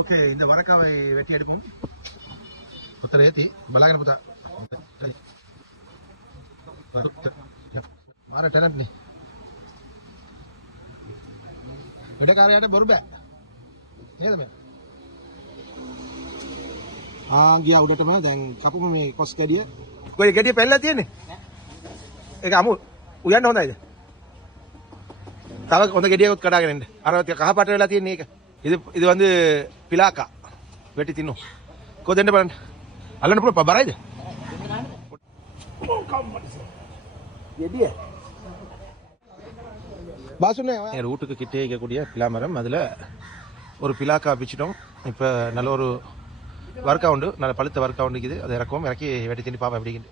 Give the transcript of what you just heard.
Okay, இந்த வரக்காவை வெட்டி எடுப்போம். புத்தரை ஏற்றி பலாகன புத்தா மாற டேலண்ட் නේ. වැඩකාරයාට බොරු බෑ නේද මේ? ගියා උඩටම. දැන් කපුම මේ කොස් කැඩිය. කොයි කැඩිය පැනලා තියෙන්නේ? ඒක අමු උයන්න හොඳයිද? තව හොඳ ගෙඩියකුත් කඩාගෙන එන්න. අර කහ පාට වෙලා තියෙන්නේ ඒක. இது வந்து பிலாக்கா வெட்டி தின்னும். කොදෙන්න බලන්න. අල්ලන්න පුළුවන් බරයිද? ගෙඩිය. பாசுனே ரூட்டுக்கு கிட்டே இருக்கக்கூடிய பிலா மரம். அதில் ஒரு பிலாக்கா பிச்சிட்டோம். இப்போ நல்ல ஒரு வர்க்கா உண்டு, நல்ல பழுத்த வர்க்கா உண்டு இருக்குது. அதை இறக்குவோம். இறக்கி வெட்டி தின்னு பாப்பா எப்படிங்கிட்டு.